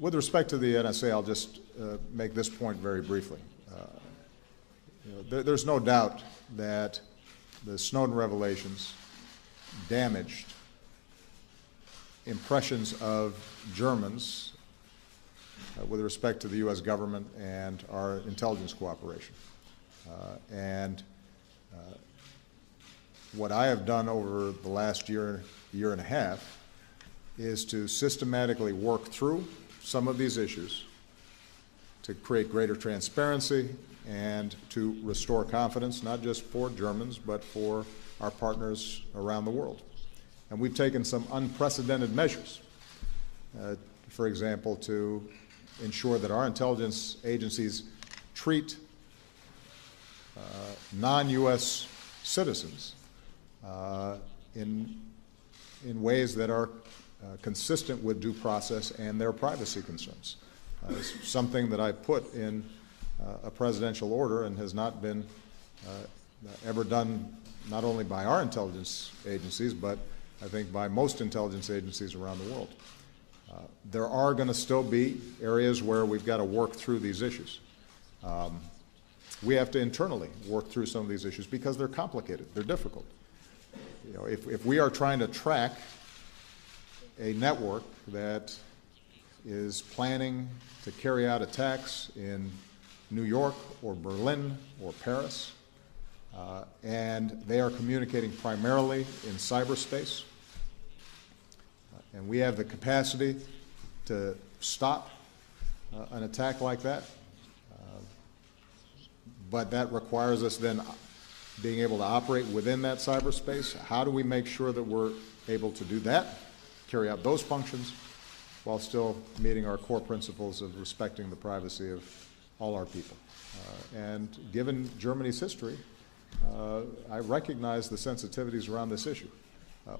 With respect to the NSA, I'll just make this point very briefly. There's no doubt that the Snowden revelations damaged impressions of Germans with respect to the U.S. government and our intelligence cooperation. What I have done over the last year and a half is to systematically work through some of these issues to create greater transparency and to restore confidence, not just for Germans, but for our partners around the world. And we've taken some unprecedented measures, for example, to ensure that our intelligence agencies treat non-U.S. citizens in ways that are consistent with due process and their privacy concerns. It's something that I put in a presidential order and has not been ever done not only by our intelligence agencies, but I think by most intelligence agencies around the world. There are going to still be areas where we've got to work through these issues. We have to internally work through some of these issues because they're complicated, they're difficult. You know, if we are trying to track a network that is planning to carry out attacks in New York or Berlin or Paris, and they are communicating primarily in cyberspace, and we have the capacity to stop an attack like that, but that requires us then being able to operate within that cyberspace. How do we make sure that we're able to do that, carry out those functions, while still meeting our core principles of respecting the privacy of all our people? And given Germany's history, I recognize the sensitivities around this issue.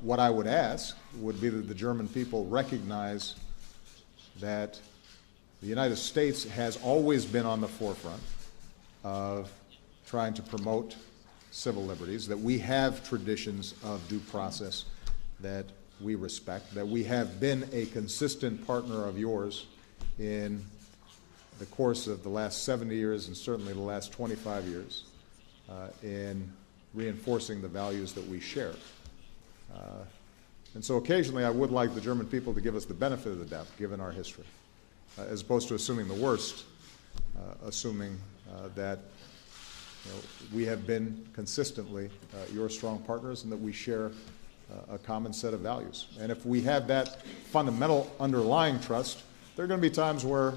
What I would ask would be that the German people recognize that the United States has always been on the forefront of trying to promote civil liberties, that we have traditions of due process that we respect, that we have been a consistent partner of yours in the course of the last 70 years and certainly the last 25 years in reinforcing the values that we share. And so occasionally I would like the German people to give us the benefit of the doubt, given our history, as opposed to assuming the worst, assuming that we have been consistently your strong partners and that we share a common set of values. And if we have that fundamental underlying trust, there are going to be times where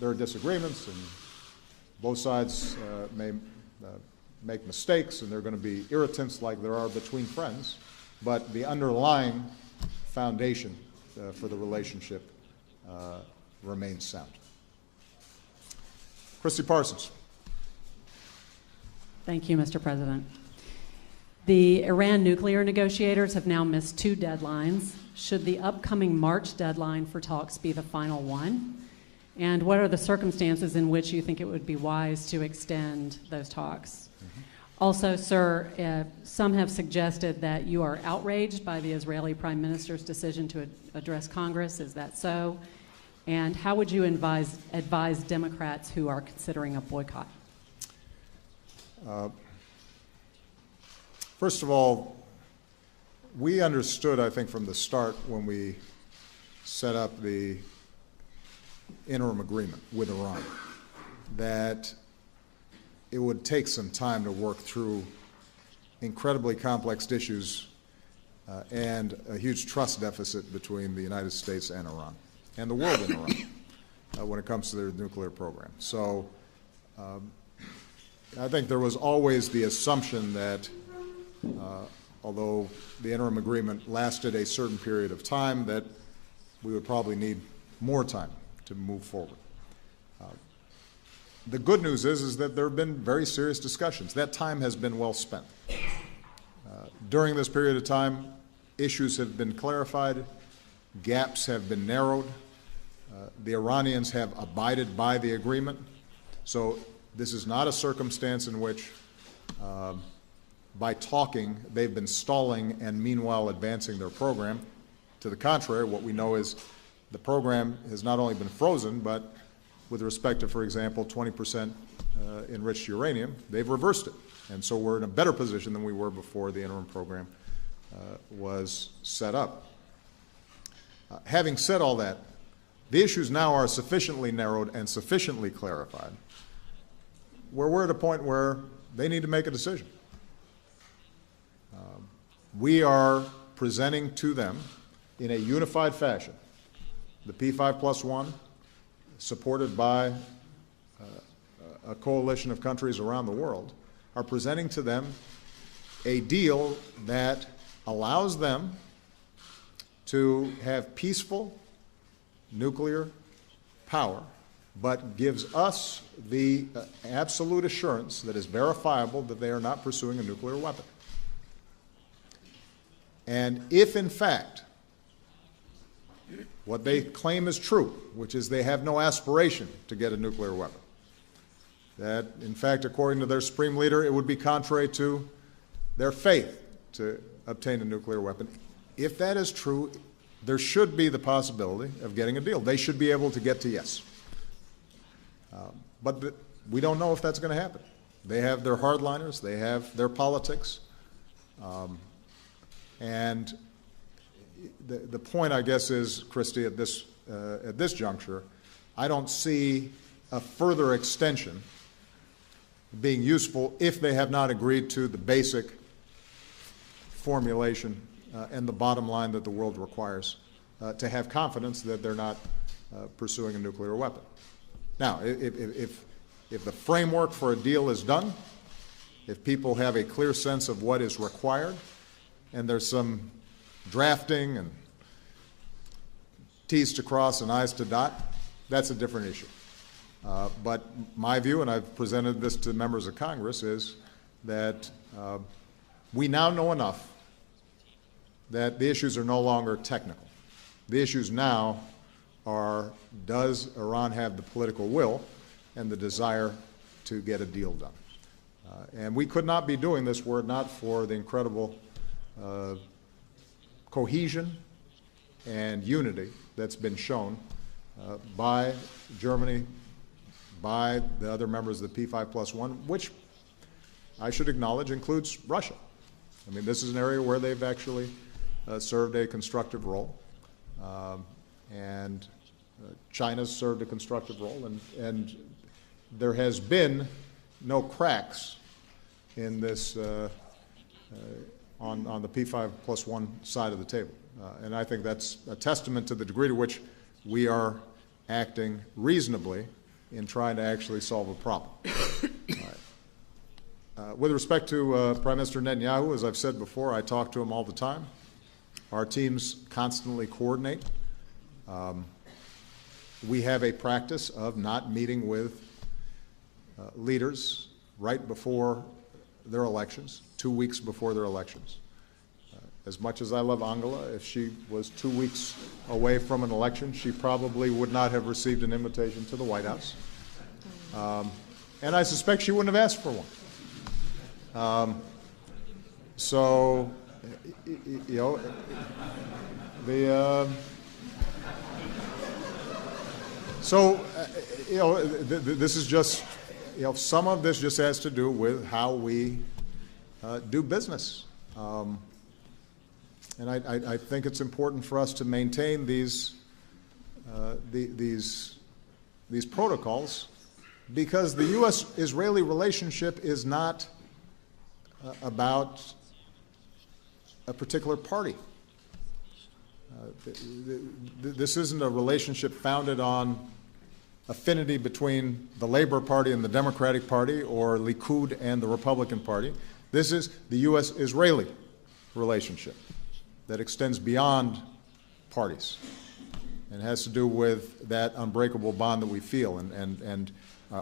there are disagreements and both sides may make mistakes and there are going to be irritants like there are between friends, but the underlying foundation for the relationship remains sound. Christy Parsons. Thank you, Mr. President. The Iran nuclear negotiators have now missed 2 deadlines. Should the upcoming March deadline for talks be the final one? And what are the circumstances in which you think it would be wise to extend those talks? Also, sir, some have suggested that you are outraged by the Israeli Prime Minister's decision to address Congress. Is that so? And how would you advise Democrats who are considering a boycott? First of all, we understood, I think, from the start when we set up the interim agreement with Iran that it would take some time to work through incredibly complex issues and a huge trust deficit between the United States and Iran, and the world in Iran, when it comes to their nuclear program. So I think there was always the assumption that although the interim agreement lasted a certain period of time, that we would probably need more time to move forward. The good news is that there have been very serious discussions. That time has been well spent. During this period of time, issues have been clarified, gaps have been narrowed, the Iranians have abided by the agreement. So this is not a circumstance in which, by talking, they've been stalling and meanwhile advancing their program. To the contrary, what we know is the program has not only been frozen, but with respect to, for example, 20% enriched uranium, they've reversed it. And so we're in a better position than we were before the interim program was set up. Having said all that, the issues now are sufficiently narrowed and sufficiently clarified where we're at a point where they need to make a decision. We are presenting to them in a unified fashion the P5+1, supported by a coalition of countries around the world, are presenting to them a deal that allows them to have peaceful nuclear power, but gives us the absolute assurance that is verifiable that they are not pursuing a nuclear weapon. And if, in fact, what they claim is true, which is they have no aspiration to get a nuclear weapon, that, in fact, according to their supreme leader, it would be contrary to their faith to obtain a nuclear weapon. If that is true, there should be the possibility of getting a deal. They should be able to get to yes. But we don't know if that's going to happen. They have their hardliners. They have their politics. And the point, I guess, is, Christy, at this juncture, I don't see a further extension being useful if they have not agreed to the basic formulation and the bottom line that the world requires to have confidence that they're not pursuing a nuclear weapon. Now, if the framework for a deal is done, if people have a clear sense of what is required, and there's some drafting and T's to cross and I's to dot, that's a different issue. But my view, and I've presented this to members of Congress, is that we now know enough that the issues are no longer technical. The issues now are, does Iran have the political will and the desire to get a deal done? And we could not be doing this were it not for the incredible cohesion and unity that's been shown by Germany, by the other members of the P5+1, which I should acknowledge includes Russia. I mean, this is an area where they've actually served a constructive role, and China's served a constructive role, and there has been no cracks in this on the P5+1 side of the table. And I think that's a testament to the degree to which we are acting reasonably in trying to actually solve a problem. With respect to Prime Minister Netanyahu, as I've said before, I talk to him all the time. Our teams constantly coordinate. We have a practice of not meeting with leaders right before their elections, 2 weeks before their elections. As much as I love Angela, if she was 2 weeks away from an election, she probably would not have received an invitation to the White House. And I suspect she wouldn't have asked for one. So, you know, this is just, you know, some of this just has to do with how we do business. And I think it's important for us to maintain these protocols, because the U.S.-Israeli relationship is not about a particular party. This isn't a relationship founded on affinity between the Labor Party and the Democratic Party, or Likud and the Republican Party. This is the U.S.-Israeli relationship that extends beyond parties and has to do with that unbreakable bond that we feel and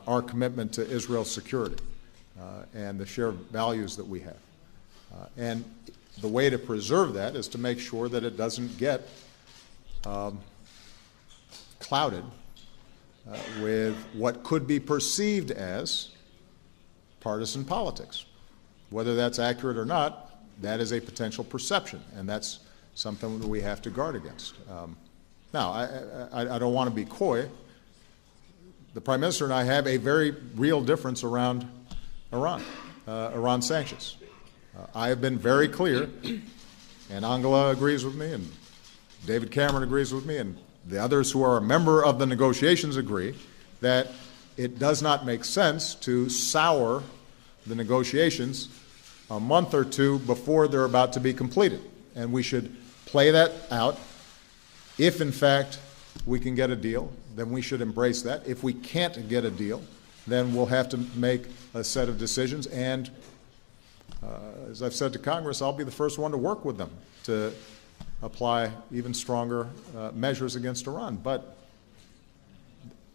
our commitment to Israel's security and the shared values that we have. And the way to preserve that is to make sure that it doesn't get clouded with what could be perceived as partisan politics. Whether that's accurate or not, that is a potential perception, and that's something that we have to guard against. Now, I don't want to be coy. The Prime Minister and I have a very real difference around Iran sanctions. I have been very clear, and Angela agrees with me, and David Cameron agrees with me, and the others who are a member of the negotiations agree that it does not make sense to sour the negotiations a month or two before they're about to be completed. And we should play that out. If, in fact, we can get a deal, then we should embrace that. If we can't get a deal, then we'll have to make a set of decisions. And as I've said to Congress, I'll be the first one to work with them to apply even stronger measures against Iran. But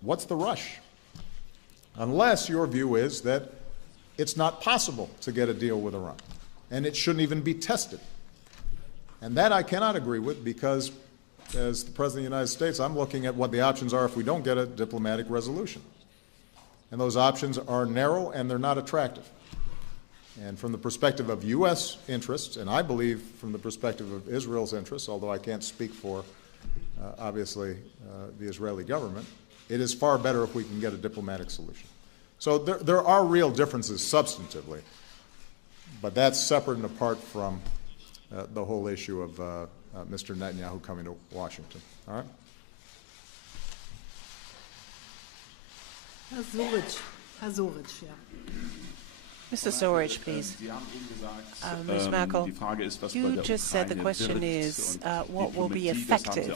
what's the rush? Unless your view is that it's not possible to get a deal with Iran, and it shouldn't even be tested. And that I cannot agree with, because as the President of the United States, I'm looking at what the options are if we don't get a diplomatic resolution. And those options are narrow and they're not attractive. And from the perspective of U.S. interests, and I believe from the perspective of Israel's interests, although I can't speak for, obviously, the Israeli government, it is far better if we can get a diplomatic solution. So there are real differences substantively, but that's separate and apart from the whole issue of Mr. Netanyahu coming to Washington. All right? Herr Suric, ja. Mr. Storage, please. Ms. Merkel, you just said the question is what will be effective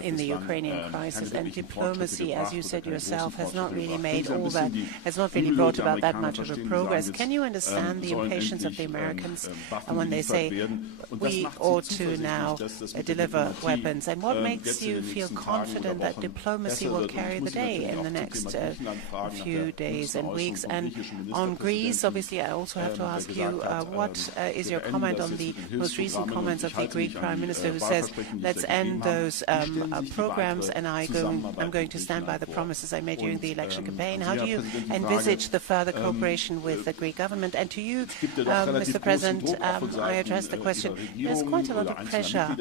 in the Ukrainian crisis, and diplomacy, as you said yourself, has not really has not really brought about that much of a progress. Can you understand the impatience of the Americans when they say we ought to now deliver weapons? And what makes you feel confident that diplomacy will carry the day in the next few days and weeks? And on Greece, obviously, I also have to ask you, what is your comment on the most recent comments of the Greek Prime Minister, who says, let's end those programs, and I'm going to stand by the promises I made during the election campaign. How do you envisage the further cooperation with the Greek government? And to you, Mr. President, I address the question. There's quite a lot of pressure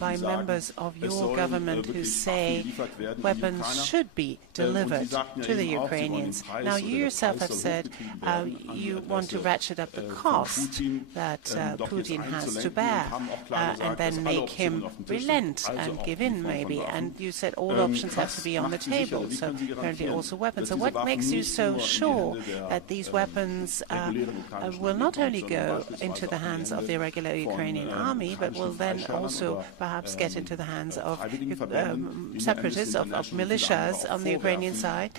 by members of your government who say weapons should be delivered to the Ukrainians. Now, you yourself have said you want to ratchet up the cost that Putin has to bear and then make him relent and give in, maybe. And you said all options have to be on the table, so apparently also weapons. So what makes you so sure that these weapons will not only go into the hands of the regular Ukrainian army, but will then also perhaps get into the hands of separatists, of militias on the Ukrainian side,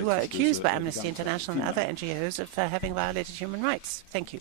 who are accused by Amnesty International and other NGOs of having violated human rights? Thank you.